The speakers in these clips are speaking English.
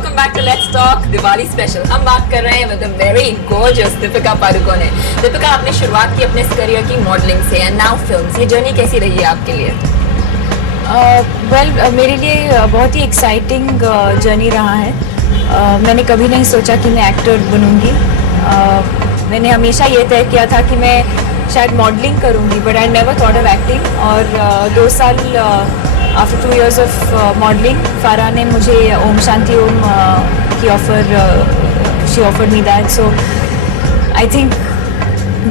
welcome back to Let's Talk Diwali special. हम बात कर रहे हैं with a very gorgeous Deepika Padukone. Deepika, आपने शुरुआत की अपने करियर की मॉडलिंग से एंड नाउ फिल्म्स, ये जर्नी कैसी रही है आपके लिए? मेरे लिए बहुत ही एक्साइटिंग जर्नी रहा है। मैंने कभी नहीं सोचा कि मैं एक्टर बनूंगी। मैंने हमेशा ये तय किया था कि मैं शायद मॉडलिंग करूंगी, but I never thought of acting. और 2 साल आफ्टर 2 years ऑफ मॉडलिंग, फारा ने मुझे ओम शांति ओम की she offered me that, so I think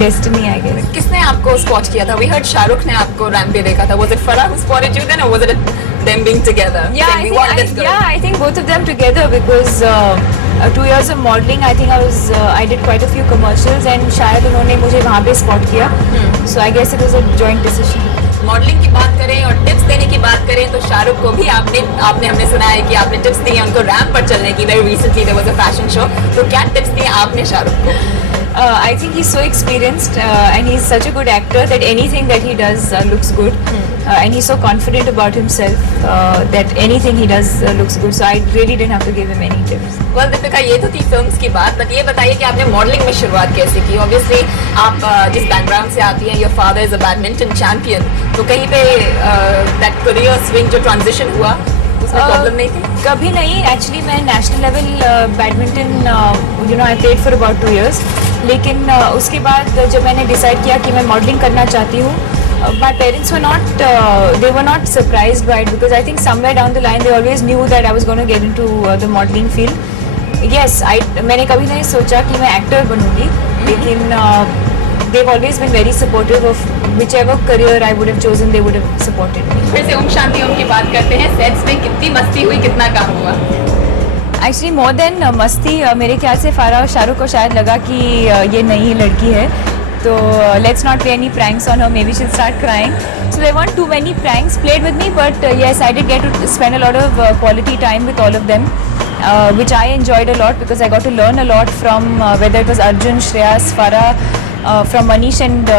destiny I guess. किसने आपको स्पॉट किया था? वी हर्ड शाहरुख ने आपको रैंप पे देखा था। Was it Farah who spotted you then, or was it them being together? I think both of them together, because 2 years of modeling, I think I did quite a few commercials, and शायद उन्होंने मुझे वहाँ पे spot किया। So I guess it was a joint decision. Modelling की बात करें और टिप्स देने की बात करें तो शाहरुख को भी आपने हमने सुना है कि आपने टिप्स दी हैं उनको रैंप पर चलने की। Very recently there was a fashion show, तो क्या टिप्स दिए आपने शाहरुख को? I think he's so experienced and he's such a good actor that anything that he does looks good. And he's so confident about himself that anything he does looks good. So I really didn't have to give him any tips. Well, Deepika, ये तो थी films की बात, but ये बताइए कि आपने modelling में शुरुआत कैसे की? ऑब्वियसली आप जिस बैकग्राउंड से आती हैं, your father is a badminton champion, तो कहीं पे दैट करियर स्विंग जो ट्रांजिशन हुआ उसमें प्रॉब्लम नहीं थी? कभी नहीं। एक्चुअली मैं national level badminton I played for about 2 years, लेकिन उसके बाद जब मैंने डिसाइड किया कि मैं मॉडलिंग करना चाहती हूँ, my parents were not surprised by it, because I think somewhere down the line they always knew that I was going to get into the modeling field. Yes, मैंने कभी नहीं सोचा कि मैं एक्टर बनूंगी, लेकिन they've always been very supportive of whichever career I would have chosen. They would have supported me. फिर से ओम शांति ओम की बात करते हैं। सेट्स में कितनी मस्ती हुई, कितना काम हुआ? एक्चुअली मोर देन मस्ती, मेरे ख्याल से फारा और शाहरुख को शायद लगा कि ये नई लड़की है, तो let's not play any pranks on her, maybe she will start crying, so there weren't too many pranks played with me, but yes, I did get to spend a lot of quality time with all of them, which I enjoyed a lot, because I got to learn a lot from whether it was Arjun, Shreyas, Farah, from Manish, and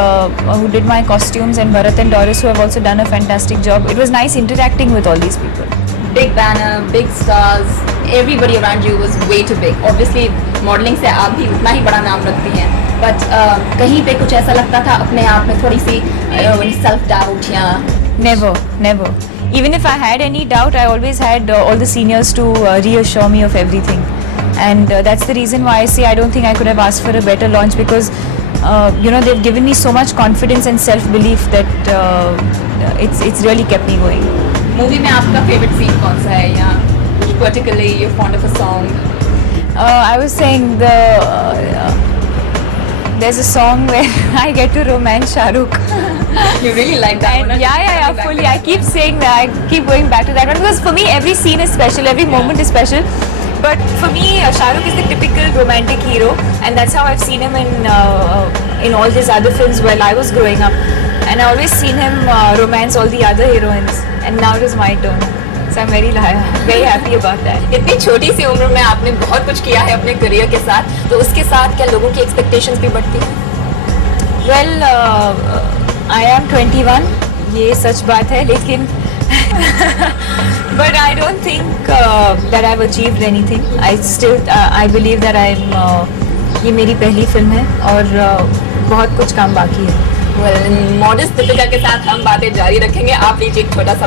who did my costumes, and Bharat and Doris, who have also done a fantastic job. It was nice interacting with all these people. Big banner, big stars, everybody around you was way too big. Obviously modelling से आप भी उतना ही बड़ा नाम रखती हैं, but कहीं पे कुछ ऐसा लगता था अपने आप में थोड़ी सी सेल्फ डाउट या? Never. Even if I had any doubt, I always had all the seniors to reassure me of everything, and that's the reason why I say I don't think I could have asked for a better launch, because they've given me so much confidence and self-belief that it's really kept me going. Movie में आपका favourite scene कौन सा है, या particularly you're fond of a song? I was saying there's a song where I get to romance Shahrukh. You really like that one? Yeah, fully. I keep saying that. I keep going back to that one, because for me every scene is special, every moment is special. But for me, Shahrukh is the typical romantic hero, and that's how I've seen him in all these other films while I was growing up. And I always seen him romance all the other heroines, and now it is my turn. So I'm very happy about that. इतनी छोटी सी उम्र में आपने बहुत कुछ किया है अपने करियर के साथ, तो उसके साथ क्या लोगों की एक्सपेक्टेशंस भी बढ़ती हैं? Well, I am 21, ये सच बात है, लेकिन but I don't think that I've achieved anything. I believe that ये मेरी पहली फिल्म है, और बहुत कुछ काम बाकी है। Well, मॉडर्न दीपिका के साथ हम बातें जारी रखेंगे। आप लीजिए एक छोटा सा